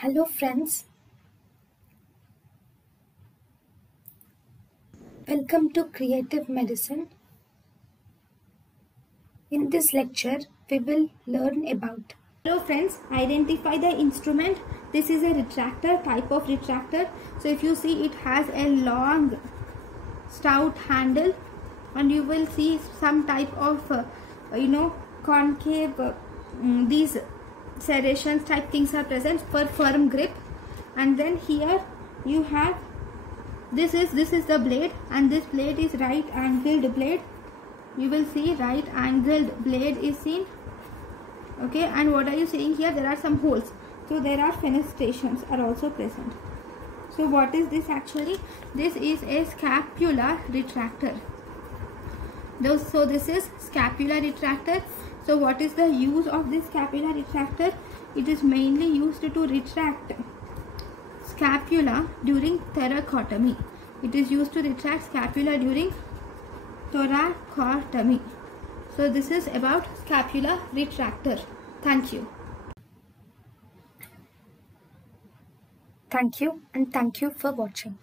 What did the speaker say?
Hello friends, welcome to Creative Medicine. In this lecture, we will learn about. Hello friends, identify the instrument. This is a retractor, type of retractor. So if you see, it has a long stout handle and you will see some type of concave these serrations type things are present for firm grip. And then here you have this is the blade, and this blade is right angled blade. You will see right angled blade is seen. Okay, and what are you saying here? There are some holes, so there are fenestrations are also present. So what is this actually? This is a scapula retractor. So this is scapula retractor. So what is the use of this scapula retractor? It is mainly used to retract scapula during thoracotomy. It is used to retract scapula during thoracotomy. So this is about scapula retractor. Thank you. Thank you and thank you for watching.